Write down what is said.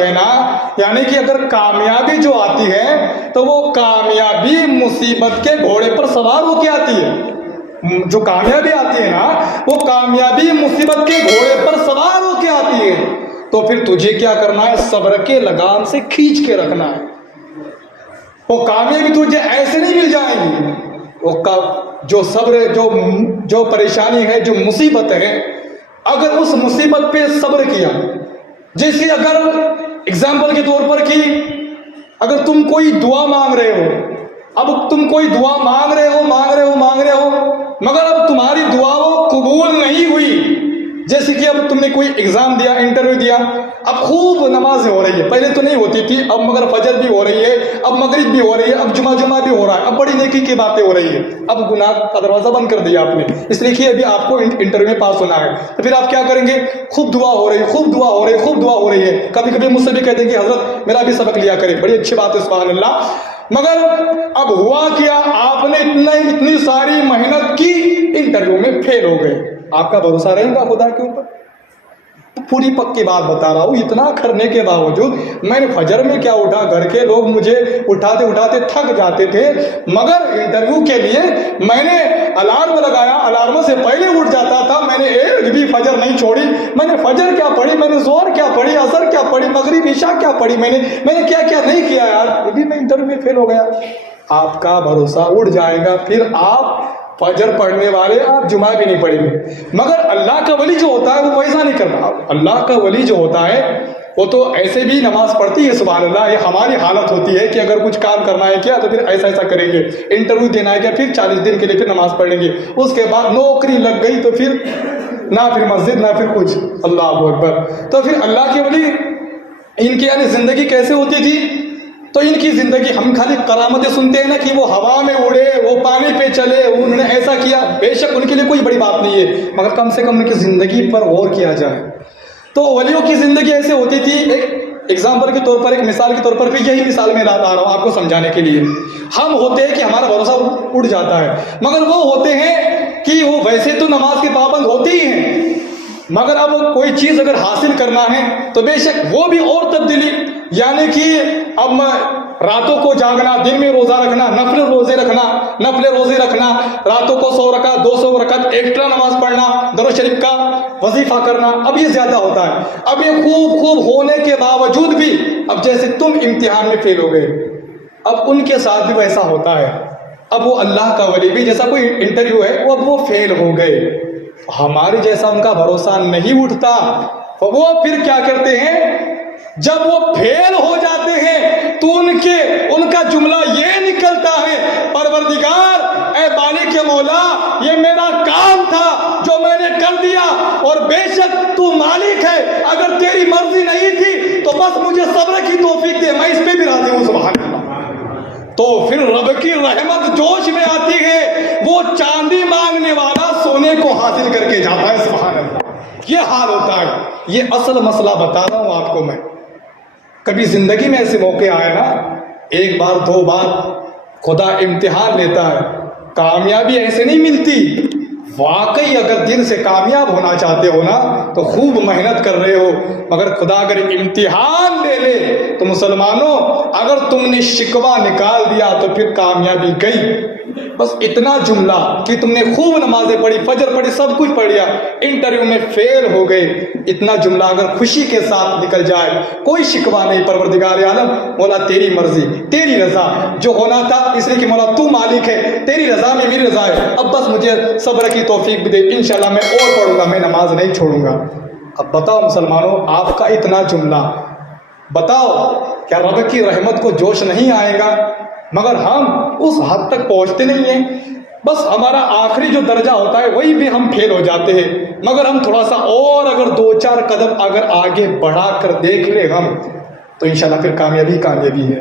آتی ہے نا، یعنی کہ اگر کامیابی جو آتی ہے تو وہ کامیابی مصیبت کے گھوڑے پر سوار ہو کے آتی ہے. جو کامیابی آتی ہے نا وہ کامیابی مصیبت کے گھوڑے پر سوار ہو کے آتی ہے. تو پھر تجھے کیا کرنا ہے؟ صبر کے لگام سے کھینچ کے رکھنا ہے. وہ کامیابی تجھے ایسے نہیں مل جائے گی. وہ جو صبر، جو پریشانی ہے، جو مصیبت ہے، اگر اس مصیبت پہ صبر کیا، جیسے اگر اگزامپل کے طور پر کہ اگر تم کوئی دعا مانگ رہے ہو، اب تم کوئی دعا مانگ رہے ہو مگر اب تمہاری دعا وہ قبول نہیں ہوئی. جیسے کہ اب تم نے کوئی ایگزام دیا، انٹرویو دیا، اب خوب نمازیں ہو رہی ہے، پہلے تو نہیں ہوتی تھی، اب مگر فجر بھی ہو رہی ہے، اب مغرب بھی ہو رہی ہے، اب جمعہ بھی ہو رہا ہے، اب بڑی نیکی کی باتیں ہو رہی ہے. اب گناہ کا دروازہ بند کر دیا آپ نے، اس لیے کہ ابھی آپ کو انٹرویو میں پاس ہونا ہے. تو پھر آپ کیا کریں گے؟ خوب دعا ہو رہی ہے. کبھی کبھی مجھ سے بھی کہتے ہیں کہ حضرت میرا بھی سبق لیا کرے، بڑی اچھی بات ہے، سبحان اللہ. مگر اب ہوا کیا؟ آپ نے اتنی ساری محنت کی، انٹرویو میں فیل ہو گئے. آپ کا بھروسہ رہے گا خدا کے اوپر؟ پوری پکی بات بتا رہا ہوں. اتنا کرنے کے باوجود میں نے فجر میں کیا اٹھا، گھر کے لوگ مجھے اٹھاتے تھک جاتے تھے، مگر انٹرویو کے لیے میں نے الارم لگایا، الارم سے پہلے اٹھ جاتا تھا. میں نے ایک بھی فجر نہیں چھوڑی. میں نے فجر کیا پڑھی، میں نے ظہر کیا پڑھی، عصر کیا پڑھی، مغرب عشاء کیا پڑھی، میں نے کیا کیا نہیں کیا یار، ابھی میں انٹرویو میں فیل ہو گیا. آپ کا بھروسہ اڑ جائے گا. پھر آپ فجر پڑھنے والے، آپ جمعہ بھی نہیں پڑھیں گے. مگر اللہ کا ولی جو ہوتا ہے وہ ویسا نہیں کرتا. اللہ کا ولی جو ہوتا ہے وہ تو ایسے بھی نماز پڑھتی ہے، سبحان اللہ. یہ ہماری حالت ہوتی ہے کہ اگر کچھ کام کرنا ہے کیا تو پھر ایسا کریں گے، انٹرویو دینا ہے کیا پھر 40 دن کے لیے پھر نماز پڑھیں گے، اس کے بعد نوکری لگ گئی تو پھر نہ پھر مسجد نہ پھر کچھ. اللہ اکبر. تو پھر اللہ کے ولی ان کی یعنی زندگی کیسے ہوتی تھی؟ تو ان کی زندگی، ہم خالی کرامتیں سنتے ہیں نا کہ وہ ہوا میں اڑے، وہ پانی پہ چلے، انہوں نے ایسا کیا. بے شک ان کے لیے کوئی بڑی بات نہیں ہے، مگر کم سے کم ان کی زندگی پر غور کیا جائے. تو ولیوں کی زندگی ایسے ہوتی تھی. ایک ایگزامپل کے طور پر، ایک مثال کے طور پر، پھر یہی مثال میں لا رہا ہوں آپ کو سمجھانے کے لیے. ہم ہوتے ہیں کہ ہمارا بھروسہ اڑ جاتا ہے، مگر وہ ہوتے ہیں کہ وہ ویسے تو نماز کے پابند ہوتے ہی ہیں، مگر اب کوئی چیز اگر حاصل کرنا ہے تو بے شک وہ بھی اور تبدیلی، یعنی کہ اب راتوں کو جاگنا، دن میں روزہ رکھنا، نفل روزے رکھنا، راتوں کو 100 رکعت 200 رکعت ایکسٹرا نماز پڑھنا، درود شریف کا وظیفہ کرنا، اب یہ زیادہ ہوتا ہے. اب یہ خوب ہونے کے باوجود بھی اب جیسے تم امتحان میں فیل ہو گئے، اب ان کے ساتھ بھی ویسا ہوتا ہے. اب وہ اللہ کا ولی بھی جیسا کوئی انٹرویو ہے، وہ فیل ہو گئے، ہمارے جیسا ان کا بھروسہ نہیں اٹھتا. وہ پھر کیا کرتے ہیں؟ جب وہ فیل ہو جاتے ہیں تو ان کا جملہ یہ نکلتا ہے، پروردگار اے باری کے مولا، یہ میرا کام تھا جو میں نے کر دیا، اور بے شک تو مالک ہے، اگر تیری مرضی نہیں تھی تو بس مجھے صبر کی توفیق دے، میں اس پہ بھی راضی ہوں. سبحان اللہ. تو پھر رب کی رحمت جوش میں آتی ہے، وہ چاندی مانگنے والا سونے کو حاصل کر کے جاتا ہے. سبحان اللہ. یہ حال ہوتا ہے. یہ اصل مسئلہ بتا رہا ہوں آپ کو میں. کبھی زندگی میں ایسے موقع آئے نا، 1 بار 2 بار خدا امتحان لیتا ہے، کامیابی ایسے نہیں ملتی. واقعی اگر دل سے کامیاب ہونا چاہتے ہو نا تو خوب محنت کر رہے ہو، مگر خدا اگر امتحان لے لے تو مسلمانوں، اگر تم نے شکوہ نکال دیا تو پھر کامیابی گئی. بس اتنا جملہ کہ تم نے خوب نمازیں پڑھی، فجر پڑھی، سب کچھ پڑھ لیا، انٹرویو میں فیل ہو گئے، اتنا جملہ اگر خوشی کے ساتھ نکل جائے، کوئی شکوہ نہیں، پروردگار عالم مولا تیری مرضی تیری رضا، جو ہونا تھا اس لیے کہ مولا تو مالک ہے، تیری رضا میں میری رضا ہے، اب بس مجھے صبر کی توفیق بھی دے، انشاءاللہ میں اور پڑھوں گا، میں نماز نہیں چھوڑوں گا. اب بتاؤ مسلمانوں، آپ کا اتنا جملہ، بتاؤ کیا رب کی رحمت کو جوش نہیں آئے گا؟ مگر ہم اس حد تک پہنچتے نہیں ہیں. بس ہمارا آخری جو درجہ ہوتا ہے وہی بھی ہم فیل ہو جاتے ہیں. مگر ہم تھوڑا سا اور اگر 2-4 قدم اگر آگے بڑھا کر دیکھ لیں ہم، تو انشاءاللہ پھر کامیابی ہے.